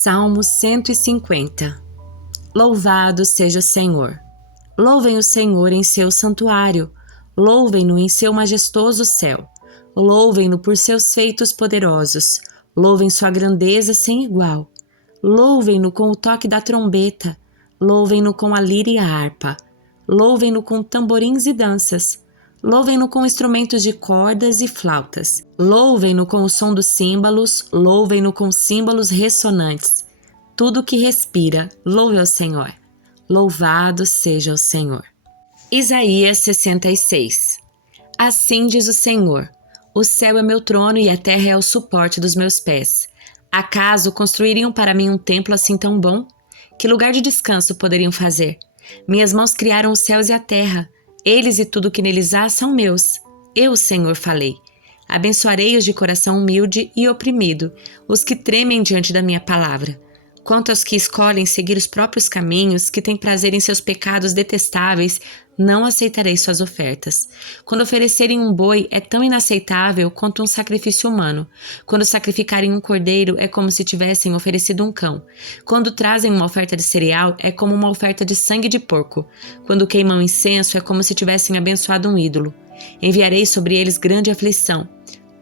Salmo 150. Louvado seja o Senhor. Louvem o Senhor em seu santuário, louvem-no em seu majestoso céu, louvem-no por seus feitos poderosos, louvem sua grandeza sem igual, louvem-no com o toque da trombeta, louvem-no com a lira e a harpa, louvem-no com tamborins e danças, louvem-no com instrumentos de cordas e flautas, louvem-no com o som dos símbolos, louvem-no com símbolos ressonantes. Tudo que respira, louve ao Senhor. Louvado seja o Senhor. Isaías 66. Assim diz o Senhor: o céu é meu trono e a terra é o suporte dos meus pés. Acaso construiriam para mim um templo assim tão bom? Que lugar de descanso poderiam fazer? Minhas mãos criaram os céus e a terra. Eles e tudo que neles há são meus. Eu, Senhor, falei. Abençoarei os de coração humilde e oprimido, os que tremem diante da minha palavra. Quanto aos que escolhem seguir os próprios caminhos, que têm prazer em seus pecados detestáveis, não aceitarei suas ofertas. Quando oferecerem um boi, é tão inaceitável quanto um sacrifício humano. Quando sacrificarem um cordeiro, é como se tivessem oferecido um cão. Quando trazem uma oferta de cereal, é como uma oferta de sangue de porco. Quando queimam incenso, é como se tivessem abençoado um ídolo. Enviarei sobre eles grande aflição.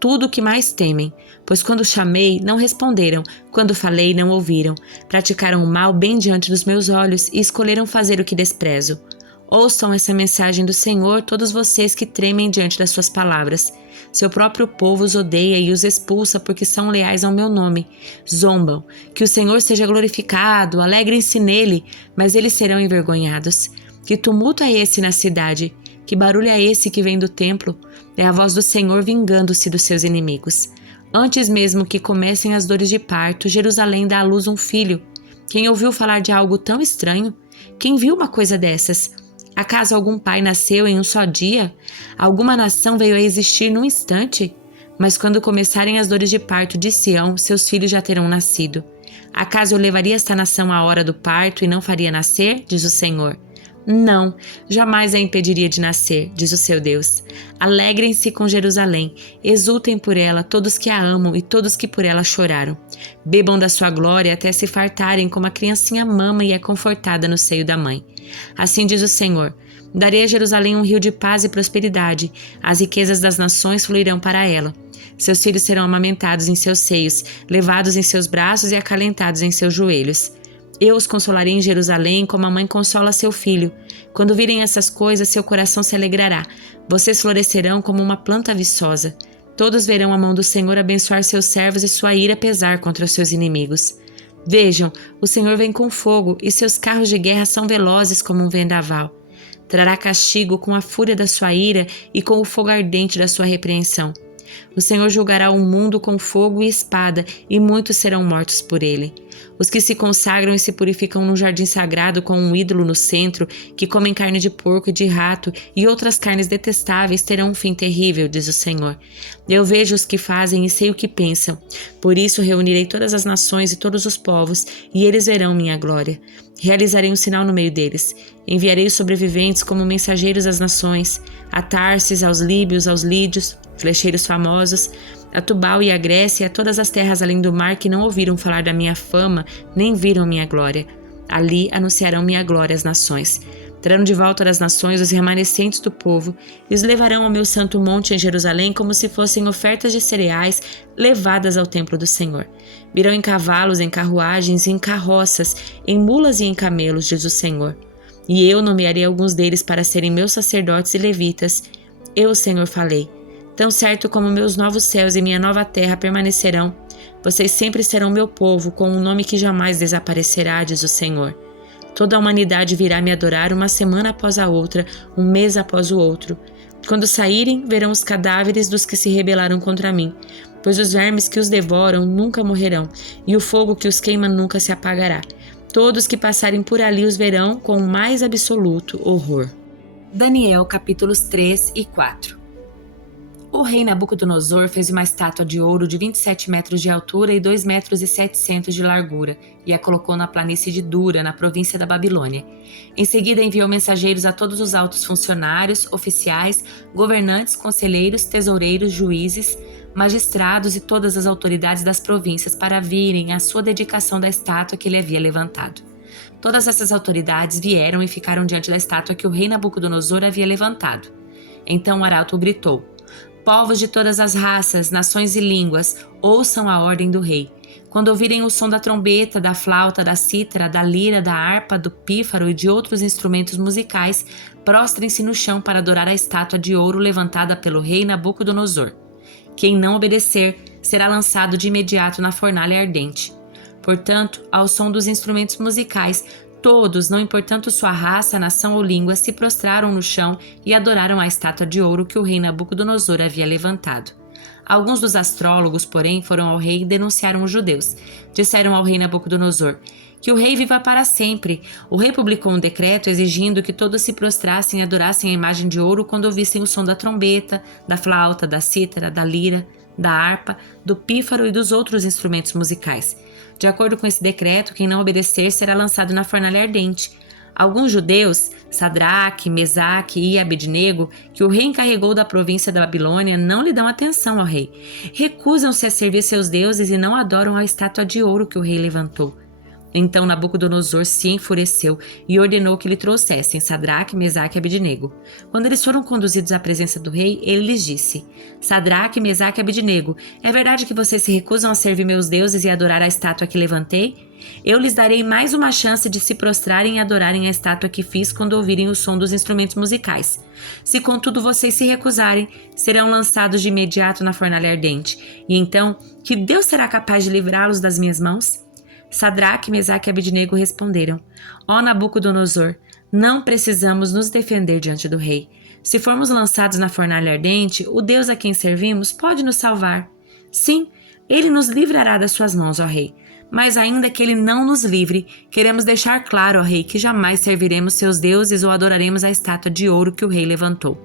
Tudo o que mais temem, pois quando chamei, não responderam, quando falei, não ouviram, praticaram o mal bem diante dos meus olhos e escolheram fazer o que desprezo. Ouçam essa mensagem do Senhor, todos vocês que tremem diante das suas palavras. Seu próprio povo os odeia e os expulsa porque são leais ao meu nome. Zombam. Que o Senhor seja glorificado, alegrem-se nele, mas eles serão envergonhados. Que tumulto é esse na cidade? Que barulho é esse que vem do templo? É a voz do Senhor vingando-se dos seus inimigos. Antes mesmo que comecem as dores de parto, Jerusalém dá à luz um filho. Quem ouviu falar de algo tão estranho? Quem viu uma coisa dessas? Acaso algum pai nasceu em um só dia? Alguma nação veio a existir num instante? Mas quando começarem as dores de parto de Sião, seus filhos já terão nascido. Acaso eu levaria esta nação à hora do parto e não faria nascer? Diz o Senhor. Não, jamais a impediria de nascer, diz o seu Deus. Alegrem-se com Jerusalém, exultem por ela todos que a amam e todos que por ela choraram. Bebam da sua glória até se fartarem como a criancinha mama e é confortada no seio da mãe. Assim diz o Senhor: darei a Jerusalém um rio de paz e prosperidade, as riquezas das nações fluirão para ela. Seus filhos serão amamentados em seus seios, levados em seus braços e acalentados em seus joelhos. Eu os consolarei em Jerusalém como a mãe consola seu filho. Quando virem essas coisas, seu coração se alegrará. Vocês florescerão como uma planta viçosa. Todos verão a mão do Senhor abençoar seus servos e sua ira pesar contra os seus inimigos. Vejam, o Senhor vem com fogo e seus carros de guerra são velozes como um vendaval. Trará castigo com a fúria da sua ira e com o fogo ardente da sua repreensão. O Senhor julgará o mundo com fogo e espada, e muitos serão mortos por ele. Os que se consagram e se purificam num jardim sagrado com um ídolo no centro, que comem carne de porco e de rato e outras carnes detestáveis, terão um fim terrível, diz o Senhor. Eu vejo os que fazem e sei o que pensam. Por isso reunirei todas as nações e todos os povos, e eles verão minha glória. Realizarei um sinal no meio deles. Enviarei os sobreviventes como mensageiros às nações, a Tarsis, aos líbios, aos lídios, flecheiros famosos, a Tubal e a Grécia e a todas as terras além do mar que não ouviram falar da minha fama, nem viram minha glória. Ali anunciarão minha glória às nações. Trarão de volta das nações os remanescentes do povo e os levarão ao meu santo monte em Jerusalém como se fossem ofertas de cereais levadas ao templo do Senhor. Virão em cavalos, em carruagens e em carroças, em mulas e em camelos, diz o Senhor. E eu nomearei alguns deles para serem meus sacerdotes e levitas. Eu, Senhor, falei. Tão certo como meus novos céus e minha nova terra permanecerão, vocês sempre serão meu povo, com um nome que jamais desaparecerá, diz o Senhor. Toda a humanidade virá me adorar uma semana após a outra, um mês após o outro. Quando saírem, verão os cadáveres dos que se rebelaram contra mim, pois os vermes que os devoram nunca morrerão, e o fogo que os queima nunca se apagará. Todos que passarem por ali os verão com o mais absoluto horror. Daniel capítulos 3 e 4. O rei Nabucodonosor fez uma estátua de ouro de 27 metros de altura e 2 metros e 700 de largura e a colocou na planície de Dura, na província da Babilônia. Em seguida enviou mensageiros a todos os altos funcionários, oficiais, governantes, conselheiros, tesoureiros, juízes, magistrados e todas as autoridades das províncias para virem à sua dedicação da estátua que ele havia levantado. Todas essas autoridades vieram e ficaram diante da estátua que o rei Nabucodonosor havia levantado. Então o arauto gritou: povos de todas as raças, nações e línguas, ouçam a ordem do rei. Quando ouvirem o som da trombeta, da flauta, da cítara, da lira, da harpa, do pífaro e de outros instrumentos musicais, prostrem-se no chão para adorar a estátua de ouro levantada pelo rei Nabucodonosor. Quem não obedecer será lançado de imediato na fornalha ardente. Portanto, ao som dos instrumentos musicais, todos, não importando sua raça, nação ou língua, se prostraram no chão e adoraram a estátua de ouro que o rei Nabucodonosor havia levantado. Alguns dos astrólogos, porém, foram ao rei e denunciaram os judeus. Disseram ao rei Nabucodonosor: que o rei viva para sempre. O rei publicou um decreto exigindo que todos se prostrassem e adorassem a imagem de ouro quando ouvissem o som da trombeta, da flauta, da cítara, da lira, da harpa, do pífaro e dos outros instrumentos musicais. De acordo com esse decreto, quem não obedecer será lançado na fornalha ardente. Alguns judeus, Sadraque, Mesaque e Abednego, que o rei encarregou da província da Babilônia, não lhe dão atenção ao rei. Recusam-se a servir seus deuses e não adoram a estátua de ouro que o rei levantou. Então Nabucodonosor se enfureceu e ordenou que lhe trouxessem Sadraque, Mesaque e Abednego. Quando eles foram conduzidos à presença do rei, ele lhes disse: Sadraque, Mesaque e Abednego, é verdade que vocês se recusam a servir meus deuses e adorar a estátua que levantei? Eu lhes darei mais uma chance de se prostrarem e adorarem a estátua que fiz quando ouvirem o som dos instrumentos musicais. Se contudo vocês se recusarem, serão lançados de imediato na fornalha ardente. E então, que Deus será capaz de livrá-los das minhas mãos? Sadraque, Mesaque e Abednego responderam: Ó Nabucodonosor, não precisamos nos defender diante do rei. Se formos lançados na fornalha ardente, o Deus a quem servimos pode nos salvar. Sim, ele nos livrará das suas mãos, ó rei. Mas ainda que ele não nos livre, queremos deixar claro, ó rei, que jamais serviremos seus deuses ou adoraremos a estátua de ouro que o rei levantou.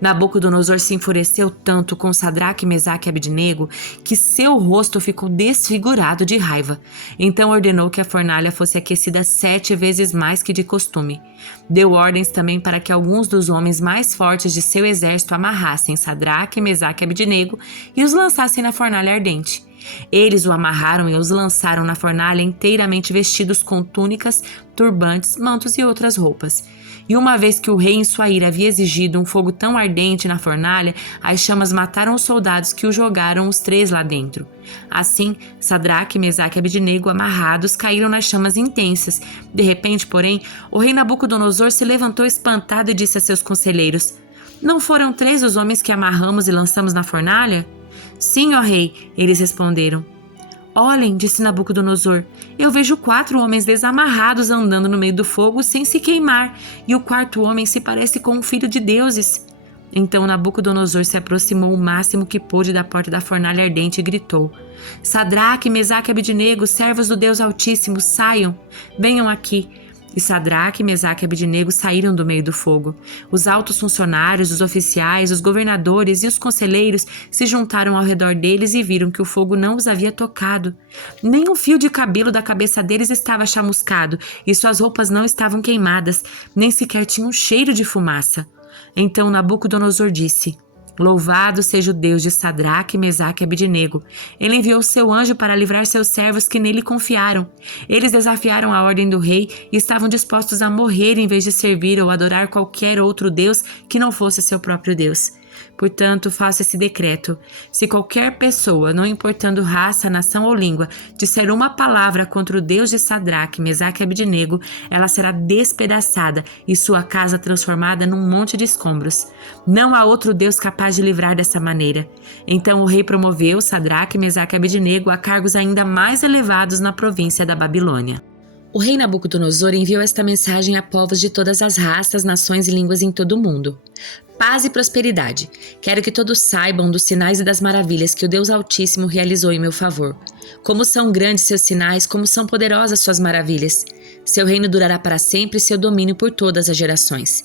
Nabucodonosor se enfureceu tanto com Sadraque, Mesaque e Abednego que seu rosto ficou desfigurado de raiva. Então ordenou que a fornalha fosse aquecida 7 vezes mais que de costume. Deu ordens também para que alguns dos homens mais fortes de seu exército amarrassem Sadraque, Mesaque e Abednego e os lançassem na fornalha ardente. Eles o amarraram e os lançaram na fornalha inteiramente vestidos com túnicas, turbantes, mantos e outras roupas. E uma vez que o rei em sua ira havia exigido um fogo tão ardente na fornalha, as chamas mataram os soldados que o jogaram os 3 lá dentro. Assim, Sadraque, Mesaque e Abednego, amarrados, caíram nas chamas intensas. De repente, porém, o rei Nabucodonosor se levantou espantado e disse a seus conselheiros: Não foram 3 os homens que amarramos e lançamos na fornalha? Sim, ó rei, eles responderam. Olhem, disse Nabucodonosor, eu vejo 4 homens desamarrados andando no meio do fogo sem se queimar, e o 4º homem se parece com um filho de deuses. Então Nabucodonosor se aproximou o máximo que pôde da porta da fornalha ardente e gritou: Sadraque, Mesaque e Abednego, servos do Deus Altíssimo, saiam, venham aqui. E Sadraque, Mesaque e Abednego saíram do meio do fogo. Os altos funcionários, os oficiais, os governadores e os conselheiros se juntaram ao redor deles e viram que o fogo não os havia tocado. Nem um fio de cabelo da cabeça deles estava chamuscado e suas roupas não estavam queimadas, nem sequer tinham cheiro de fumaça. Então Nabucodonosor disse: Louvado seja o Deus de Sadraque, Mesaque e Abednego. Ele enviou seu anjo para livrar seus servos que nele confiaram. Eles desafiaram a ordem do rei e estavam dispostos a morrer em vez de servir ou adorar qualquer outro Deus que não fosse seu próprio Deus. Portanto, faço esse decreto: se qualquer pessoa, não importando raça, nação ou língua, disser uma palavra contra o Deus de Sadraque, Mesaque e Abednego, ela será despedaçada e sua casa transformada num monte de escombros. Não há outro Deus capaz de livrar dessa maneira. Então o rei promoveu Sadraque, Mesaque e Abednego a cargos ainda mais elevados na província da Babilônia. O rei Nabucodonosor enviou esta mensagem a povos de todas as raças, nações e línguas em todo o mundo. Paz e prosperidade. Quero que todos saibam dos sinais e das maravilhas que o Deus Altíssimo realizou em meu favor. Como são grandes seus sinais, como são poderosas suas maravilhas. Seu reino durará para sempre e seu domínio por todas as gerações.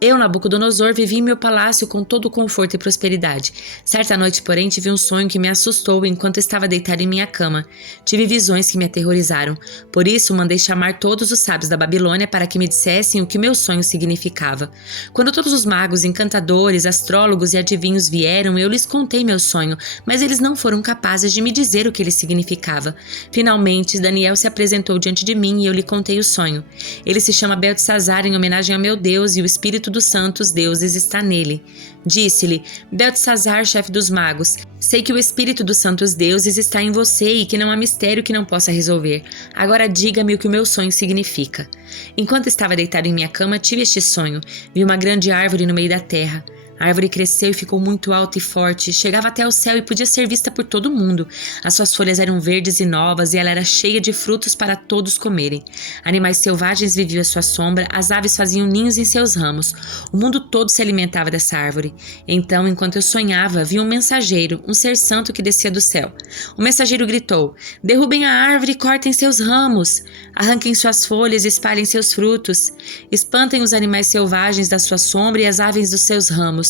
Eu, Nabucodonosor, vivi em meu palácio com todo conforto e prosperidade. Certa noite, porém, tive um sonho que me assustou enquanto estava deitado em minha cama. Tive visões que me aterrorizaram. Por isso, mandei chamar todos os sábios da Babilônia para que me dissessem o que meu sonho significava. Quando todos os magos, encantadores, astrólogos e adivinhos vieram, eu lhes contei meu sonho, mas eles não foram capazes de me dizer o que ele significava. Finalmente, Daniel se apresentou diante de mim e eu lhe contei o sonho. Ele se chama Beltesazar em homenagem a meu Deus e o espírito dos santos deuses está nele. Disse-lhe: Beltesazar, chefe dos magos, sei que o espírito dos santos deuses está em você e que não há mistério que não possa resolver. Agora diga-me o que o meu sonho significa. Enquanto estava deitado em minha cama, tive este sonho. Vi uma grande árvore no meio da terra. A árvore cresceu e ficou muito alta e forte, chegava até o céu e podia ser vista por todo mundo. As suas folhas eram verdes e novas e ela era cheia de frutos para todos comerem. Animais selvagens viviam à sua sombra, as aves faziam ninhos em seus ramos. O mundo todo se alimentava dessa árvore. Então, enquanto eu sonhava, vi um mensageiro, um ser santo que descia do céu. O mensageiro gritou: derrubem a árvore e cortem seus ramos. Arranquem suas folhas e espalhem seus frutos. Espantem os animais selvagens da sua sombra e as aves dos seus ramos.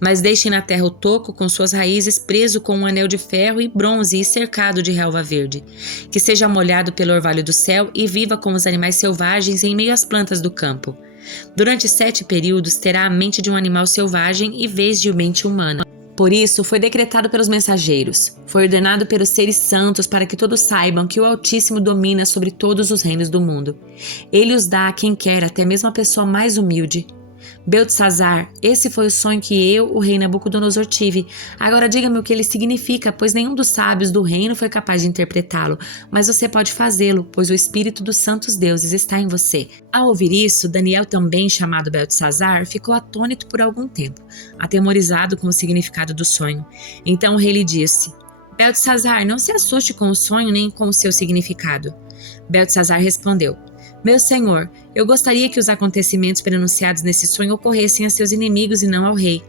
Mas deixem na terra o toco com suas raízes preso com um anel de ferro e bronze e cercado de relva verde. Que seja molhado pelo orvalho do céu e viva com os animais selvagens em meio às plantas do campo. Durante 7 períodos terá a mente de um animal selvagem e vez de mente humana. Por isso, foi decretado pelos mensageiros, foi ordenado pelos seres santos para que todos saibam que o Altíssimo domina sobre todos os reinos do mundo. Ele os dá a quem quer, até mesmo a pessoa mais humilde. Beltesazar, esse foi o sonho que eu, o rei Nabucodonosor, tive. Agora diga-me o que ele significa, pois nenhum dos sábios do reino foi capaz de interpretá-lo. Mas você pode fazê-lo, pois o espírito dos santos deuses está em você. Ao ouvir isso, Daniel, também chamado Beltesazar, ficou atônito por algum tempo, atemorizado com o significado do sonho. Então o rei lhe disse: Beltesazar, não se assuste com o sonho nem com o seu significado. Beltesazar respondeu: Meu senhor, eu gostaria que os acontecimentos pronunciados nesse sonho ocorressem a seus inimigos e não ao rei.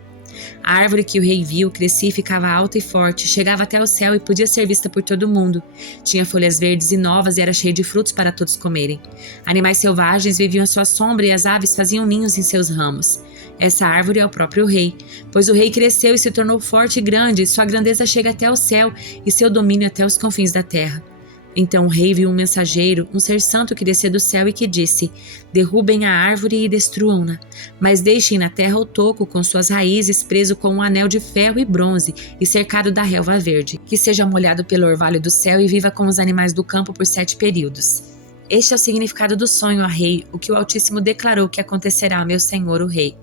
A árvore que o rei viu crescia e ficava alta e forte, chegava até o céu e podia ser vista por todo mundo. Tinha folhas verdes e novas e era cheia de frutos para todos comerem. Animais selvagens viviam à sua sombra e as aves faziam ninhos em seus ramos. Essa árvore é o próprio rei, pois o rei cresceu e se tornou forte e grande, sua grandeza chega até o céu e seu domínio até os confins da terra. Então o rei viu um mensageiro, um ser santo que descia do céu e que disse: derrubem a árvore e destruam-na, mas deixem na terra o toco com suas raízes preso com um anel de ferro e bronze e cercado da relva verde, que seja molhado pelo orvalho do céu e viva com os animais do campo por 7 períodos. Este é o significado do sonho, ó rei, o que o Altíssimo declarou que acontecerá a meu senhor, o rei.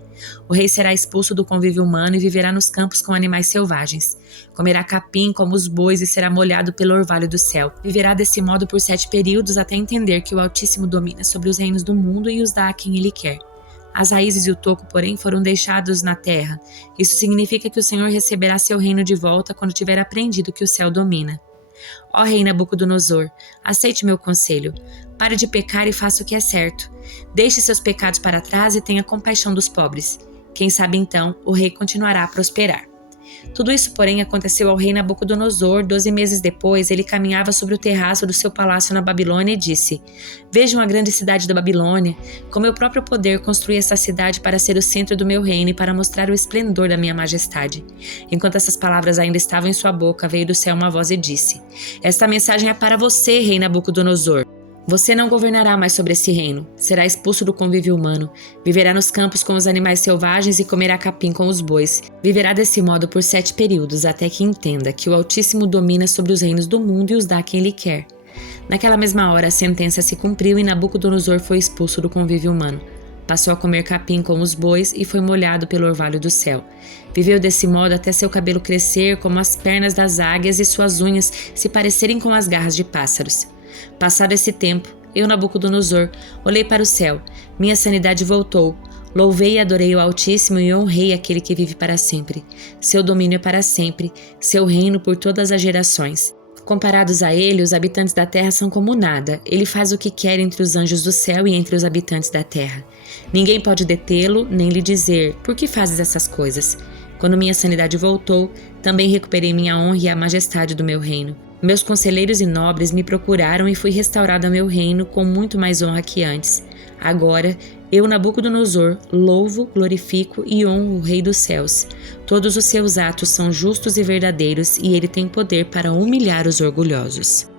O rei será expulso do convívio humano e viverá nos campos com animais selvagens. Comerá capim como os bois e será molhado pelo orvalho do céu. Viverá desse modo por 7 períodos até entender que o Altíssimo domina sobre os reinos do mundo e os dá a quem ele quer. As raízes e o toco, porém, foram deixados na terra. Isso significa que o Senhor receberá seu reino de volta quando tiver aprendido que o céu domina. Ó rei Nabucodonosor, aceite meu conselho. Pare de pecar e faça o que é certo. Deixe seus pecados para trás e tenha compaixão dos pobres. Quem sabe então o rei continuará a prosperar. Tudo isso, porém, aconteceu ao rei Nabucodonosor. 12 meses depois, ele caminhava sobre o terraço do seu palácio na Babilônia e disse: Vejam a grande cidade da Babilônia. Com meu próprio poder construí essa cidade para ser o centro do meu reino e para mostrar o esplendor da minha majestade. Enquanto essas palavras ainda estavam em sua boca, veio do céu uma voz e disse: Esta mensagem é para você, rei Nabucodonosor. Você não governará mais sobre esse reino, será expulso do convívio humano, viverá nos campos com os animais selvagens e comerá capim com os bois. Viverá desse modo por 7 períodos, até que entenda que o Altíssimo domina sobre os reinos do mundo e os dá a quem ele quer. Naquela mesma hora a sentença se cumpriu e Nabucodonosor foi expulso do convívio humano. Passou a comer capim com os bois e foi molhado pelo orvalho do céu. Viveu desse modo até seu cabelo crescer como as pernas das águias e suas unhas se parecerem com as garras de pássaros. Passado esse tempo, eu, Nabucodonosor, olhei para o céu. Minha sanidade voltou. Louvei e adorei o Altíssimo e honrei aquele que vive para sempre. Seu domínio é para sempre, seu reino por todas as gerações. Comparados a ele, os habitantes da terra são como nada. Ele faz o que quer entre os anjos do céu e entre os habitantes da terra. Ninguém pode detê-lo, nem lhe dizer: por que fazes essas coisas? Quando minha sanidade voltou, também recuperei minha honra e a majestade do meu reino. Meus conselheiros e nobres me procuraram e fui restaurado ao meu reino com muito mais honra que antes. Agora, eu, Nabucodonosor, louvo, glorifico e honro o Rei dos céus. Todos os seus atos são justos e verdadeiros e ele tem poder para humilhar os orgulhosos.